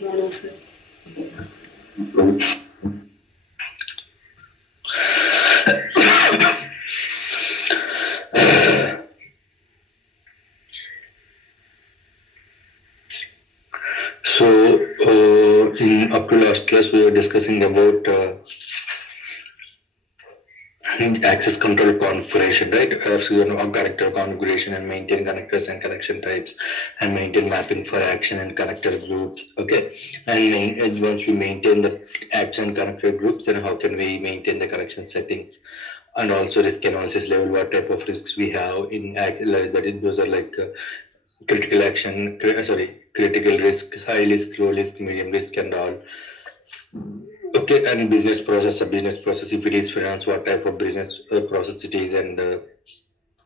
morning, sir. So, in up to last class, we were discussing about access control configuration, right? So, connector configuration and maintain connectors and connection types, and maintain mapping for action and connector groups. Okay, and once we maintain the action connector groups, then how can we maintain the connection settings? And also risk analysis level, what type of risks we have in like that is, those are like critical action, critical risk, high risk, low risk, medium risk, and all. Okay, and business process, a business process, if it is finance, what type of business process it is, and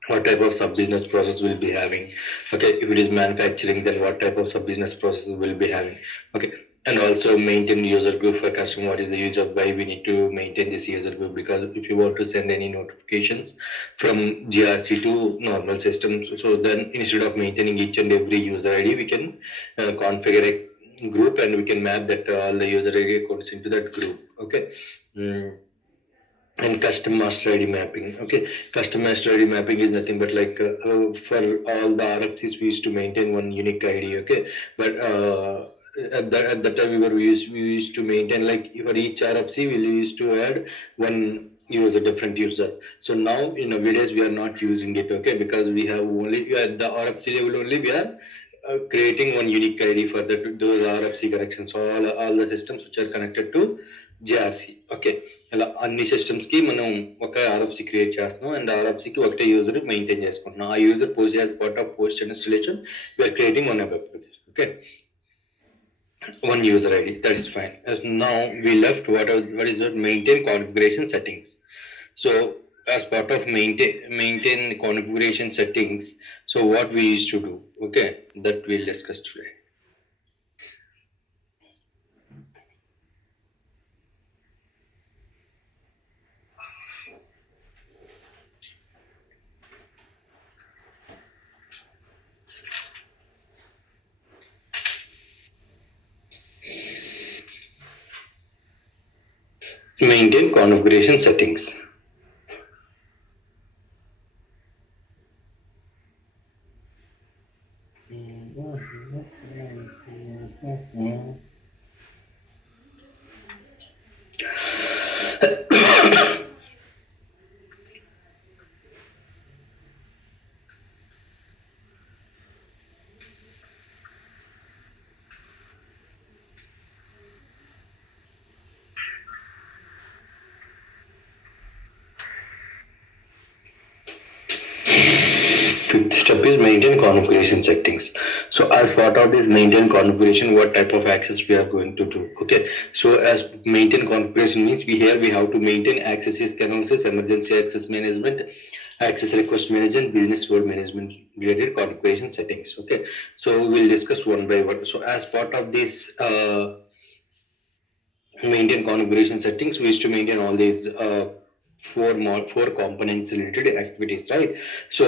what type of sub business process we'll be having. Okay, if it is manufacturing, then what type of sub business process we'll be having. Okay, and also maintain user group for customer. What is the use of why we need to maintain this user group? Because if you want to send any notifications from GRC to normal systems, so then instead of maintaining each and every user ID, we can configure a group and we can map that all the user ID accounts into that group. Okay. Mm. And custom master ID mapping. Okay, custom master ID mapping is nothing but like for all the RFCs we used to maintain one unique ID. Okay, but at that time we used to maintain like for each RFC we used to add one user, different user. So now in nowadays we are not using it. Okay, because we have only at the RFC level only we are creating one unique ID for those RFC connections. So all the systems which are connected to GRC. Okay, ఇలా అన్ని systems కి మనం ఒక RFC create చేస్తున్నాం and RFC కి ఒకటే user maintain చేసుకుంటున్నాం. ఆ user post as part of post installation we are creating one web application. Okay, one user ID, that is fine. As now we left what is that maintain configuration settings. So as part of maintain configuration settings, so what we used to do, okay, that we'll discuss today. Maintain configuration settings. Fifth step is maintain configuration settings. So as part of this maintain configuration, what type of access we are going to do? Okay, so as maintain configuration means we have to maintain access risk analysis, emergency access management, access request management, business world management related configuration settings. Okay, so we'll discuss one by one. So as part of this maintain configuration settings, we used to maintain all these four components related activities, right? So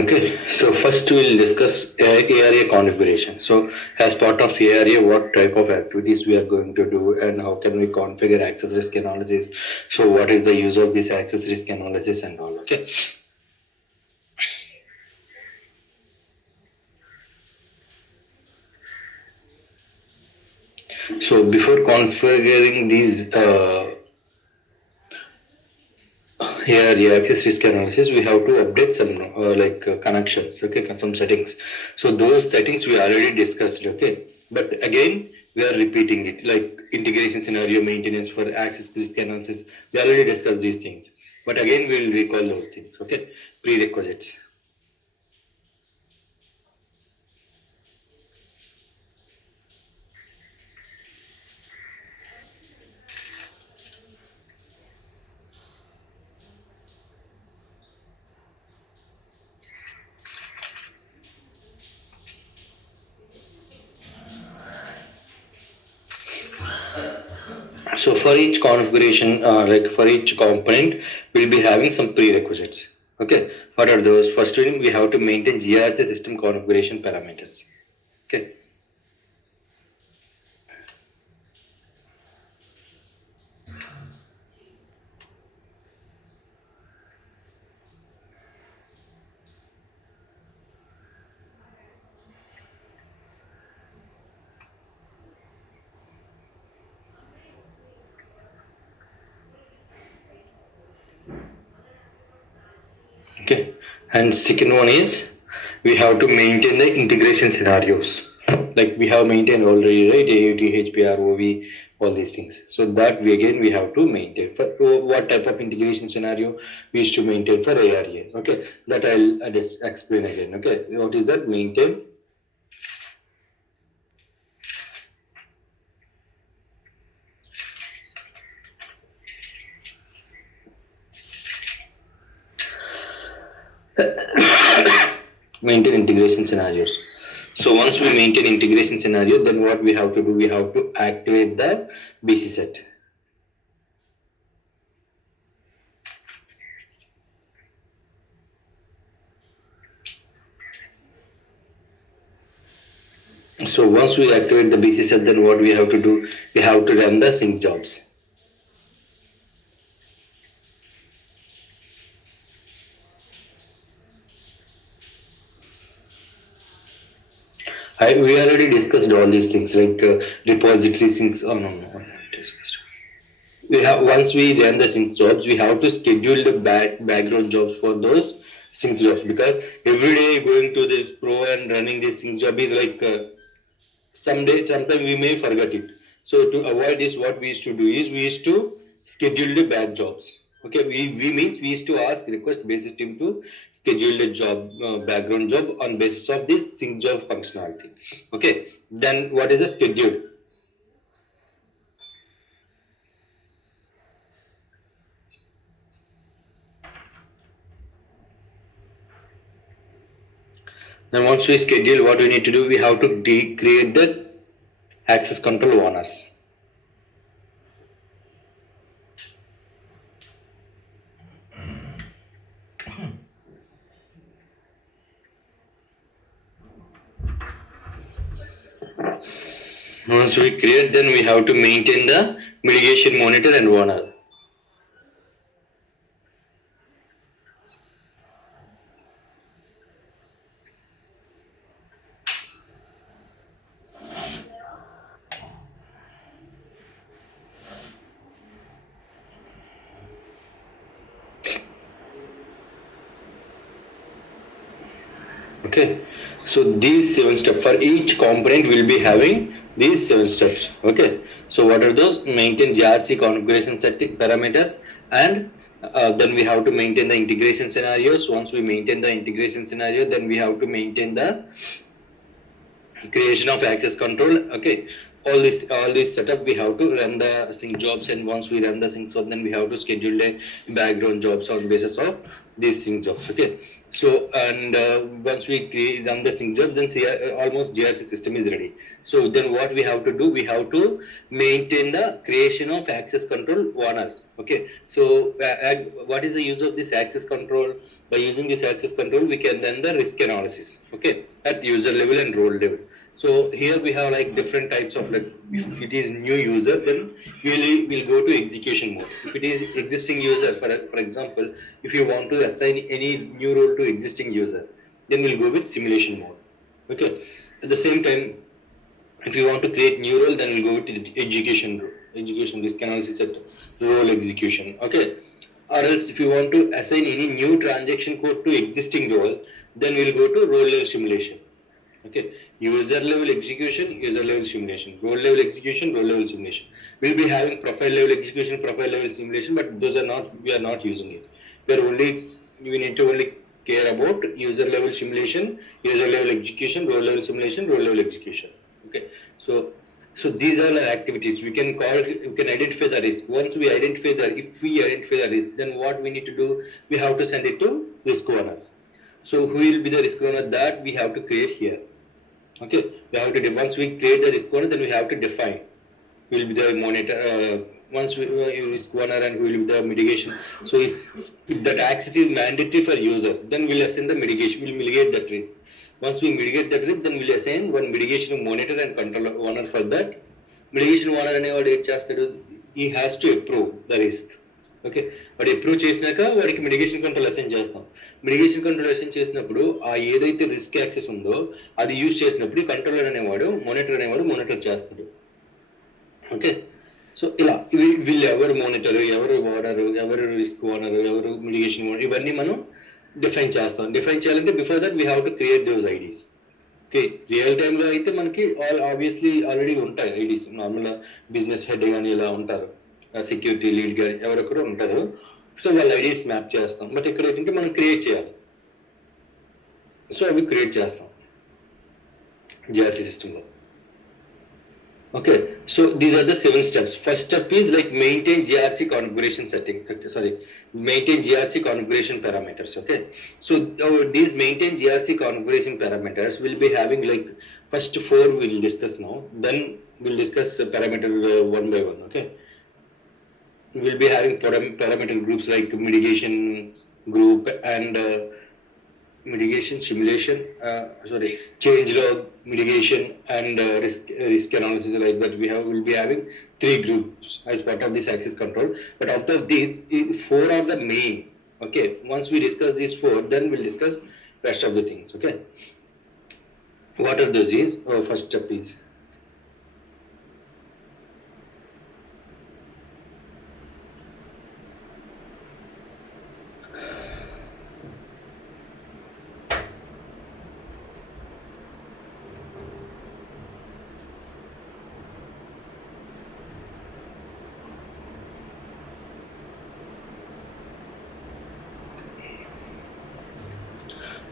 okay, so first we'll discuss ARA configuration. So as part of ARA, what type of activities we are going to do and how can we configure access risk analysis. So what is the use of this access risk analysis and all, okay. So before configuring these access risk analysis, we have to update some connections, okay, some settings. So those settings we already discussed, okay, but again we are repeating it, like integration scenario maintenance for access risk analysis. We already discussed these things, but again we will recall those things, okay, prerequisites. So for each configuration, like for each component, we'll be having some prerequisites. Okay, what are those? First one, we have to maintain GRC system configuration parameters. Okay. Okay. And second one is we have to maintain the integration scenarios. Like we have maintained already, right? AUT, HPR, OV, all these things. So that we have to maintain. For what type of integration scenario we used to maintain for ARA. Okay. That I'll just explain again. Okay. What is that? Maintain. Maintain integration scenarios. So once we maintain integration scenario, then what we have to do, we have to activate the BC set. So once we activate the BC set, then what we have to do, we have to run the sync jobs. We already discussed all these things like repository syncs. Oh no. We have once we run the sync jobs, we have to schedule the background jobs for those sync jobs, because every day going to this pro and running this sync job is like sometimes we may forget it. So to avoid this, what we used to do is we used to schedule the back jobs. Okay, we means we used to ask request basis team to schedule the job background job on basis of this sync job functionality. Okay, then what is the schedule? Then once we schedule, what we need to do, we have to create the access control owners. Once we create, then we have to maintain the mitigation monitor and owner. Okay, so these 7 steps for each component will be having these 7 steps. Okay, so what are those? Maintain GRC configuration setting parameters, and then we have to maintain the integration scenarios. Once we maintain the integration scenario, then we have to maintain the creation of access control. Okay, all this setup we have to run the sync jobs, and once we run the sync job, then we have to schedule the background jobs on basis of these sync jobs. Okay, so and once we run the sync job, then almost GRC system is ready. So then what we have to do, we have to maintain the creation of access control owners. Okay, so what is the use of this access control? By using this access control, we can run the risk analysis, okay, at user level and role level. So here we have like different types of, like if it is new user, then we'll go to execution mode. If it is existing user, for example, if you want to assign any new role to existing user, then we'll go with simulation mode. Okay. At the same time, If you want to create new role, then we'll go to the education role. Education risk analysis at role execution. Okay. Or else if you want to assign any new transaction code to existing role, then we'll go to role level simulation. Okay. User level execution, user level simulation, role level execution, role level simulation. We'll be having profile level execution, profile level simulation, but those are not, we are not using it. We need to only care about user level simulation, user level execution, role level simulation, role level execution. Okay. So these are the activities we can call, we can identify the risk. Once we identify if we identify the risk, then what we need to do, we have to send it to risk owner. So who will be the risk owner, that we have to create here. Okay, we have to, once we create the risk owner, then we have to define who will be the monitor, once we risk owner, and who will be the mitigation. So if that access is mandatory for user, then we'll assign the mitigation, we'll mitigate that risk. Once we mitigate that risk, then we'll assign one mitigation monitor and control owner for that. Mitigation owner అనేవాడు ఏం చేస్తాడు, he has to approve the risk. Okay, వాడు approve చేసినాక వాడికి mitigation control assign చేస్తాం. Mitigation control assign చేసినప్పుడు ఆ ఏదైతే రిస్క్ యాక్సెస్ ఉందో అది యూజ్ చేసినప్పుడు కంట్రోలర్ అనేవాడు మానిటర్ చేస్తాడు. ఓకే, సో ఇలా వీళ్ళు ఎవరు మానిటర్, ఎవరు ఓనర్, ఎవరు రిస్క్ ఓనర్, ఎవరు మిటిగేషన్ ఓనర్, ఇవన్నీ మనం డిఫైన్ చేస్తాం. డిఫైన్ చేయాలంటే before that we have to create those IDs. Okay, real టైంలో అయితే మనకి ఆబ్వియస్లీ ఆల్రెడీ ఉంటాయి ఐడీస్. నార్మల్గా బిజినెస్ హెడ్ కానీ ఇలా ఉంటారు, సెక్యూరిటీ లీడ్ గారు ఎవరొకరు ఉంటారు. సో వాళ్ళ ఐడీస్ మ్యాప్ చేస్తాం. బట్ ఇక్కడ ఏంటంటే మనం క్రియేట్ చేయాలి. సో అవి క్రియేట్ చేస్తాం జిఆర్సీ సిస్టంలో. Okay, so these are the 7 steps. First step is like maintain GRC configuration setting. Maintain GRC configuration parameters. Okay, so these maintain GRC configuration parameters will be having like first 4 we'll discuss now. Then we'll discuss parameter one by one. Okay, we'll be having parameter groups like mitigation group and mitigation simulation, change log, mitigation, and risk analysis, like that. Will be having 3 groups as part of this access control. But out of these, 4 are the main. Okay, once we discuss these 4, then we'll discuss rest of the things. Okay, what are those is? First step is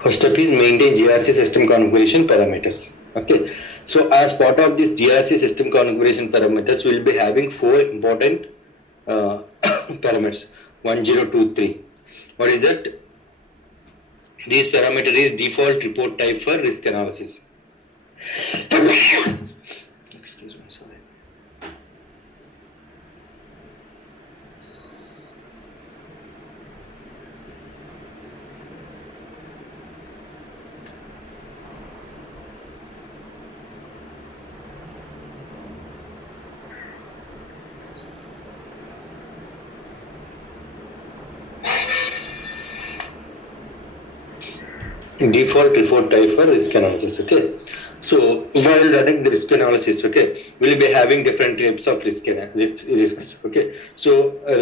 first step is maintain GRC system configuration parameters. Okay, so as part of this GRC system configuration parameters, we'll be having 4 important parameters. 1, 0, 2, 3. What is that? This parameter is default report type for risk analysis. Excuse me, sorry. Default report type for risk analysis. Okay, so while running the risk analysis, okay, we'll be having different types of risks. Okay, so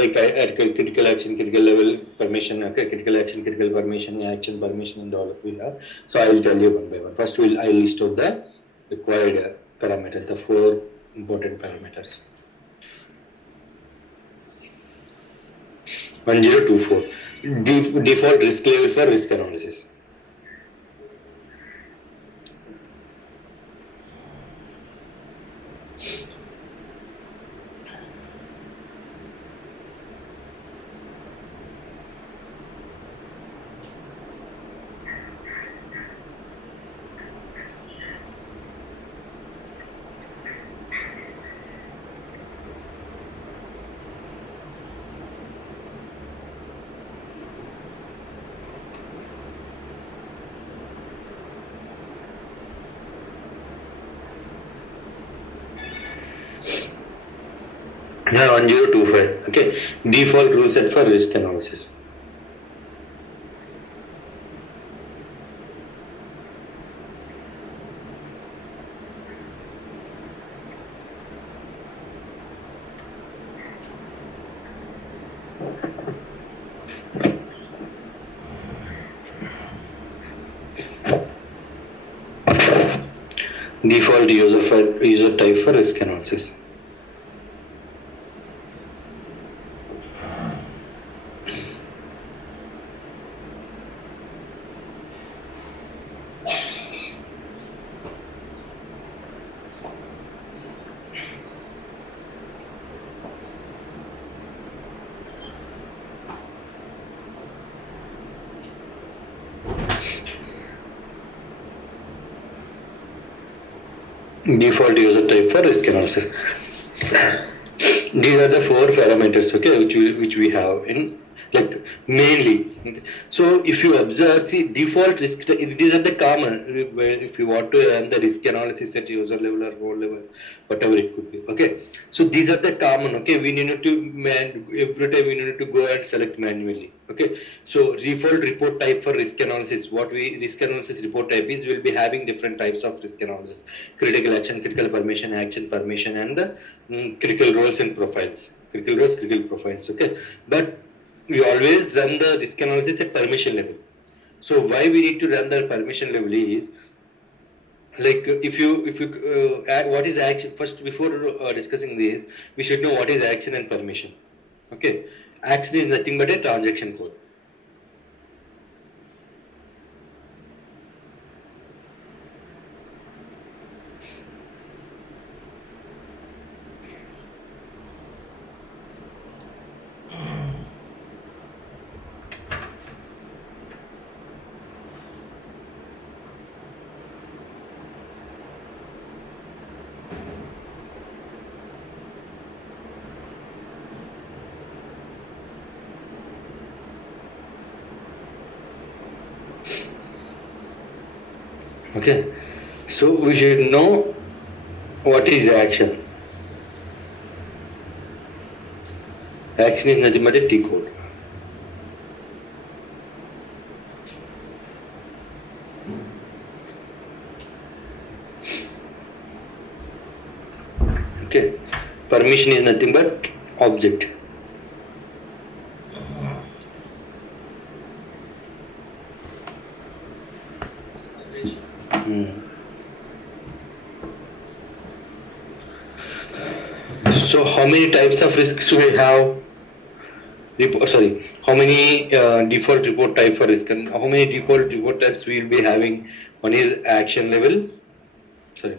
like at critical action, critical level permission, okay, critical action, critical permission, action permission, and all of we have. So I will tell you one by one. First, I will list out the required parameters, the 4 important parameters. 1024 default risk level for risk analysis. Now 1025. Okay, default rule set for risk analysis. Default user type for risk analysis. Default user type for risk analysis. These are the four parameters, okay, which we have in like mainly. So if you observe, see default risk, these are the common where if you want to run the risk analysis at user level or role level, whatever it could be. Okay, so these are the common. Okay, we need to every time we need to go and select manually. Okay, so default report type for risk analysis. What we risk analysis report type is, we'll be having different types of risk analysis: critical action, critical permission, action permission, and critical roles and profiles. Critical roles, critical profiles. Okay, but we always run the risk analysis at permission level. So why we need to run the permission level is, like if you what is action first before discussing this, we should know what is action and permission. Okay, action is nothing but a transaction code. Okay, so we should know what is action. Action is nothing but a T code. Okay, permission is nothing but object. So how many types of risks we have? How many default report type for risk, and how many default report types we will be having? One is action level. Sorry.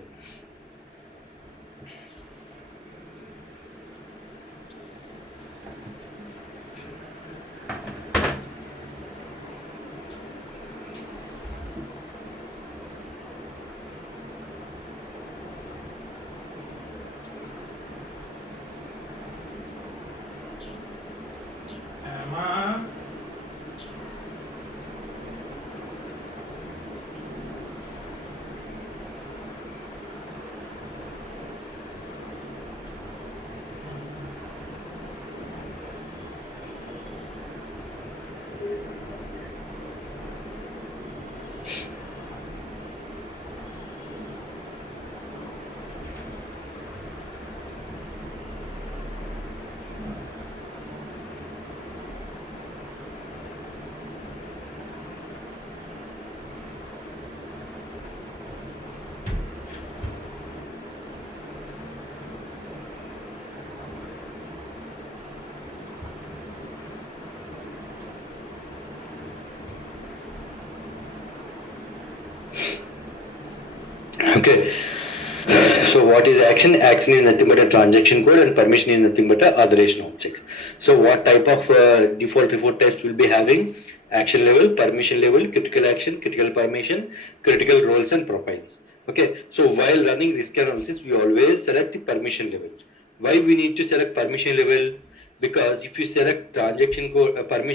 Okay. So what is action? Action is nothing but a transaction code, and permission is nothing but a authorization object. So what type of default report types will be having? Action level, permission level, critical action, critical permission, critical roles and profiles. Okay. So while running risk analysis, we always select the permission level. Why we need to select permission level? Because if you select transaction code permission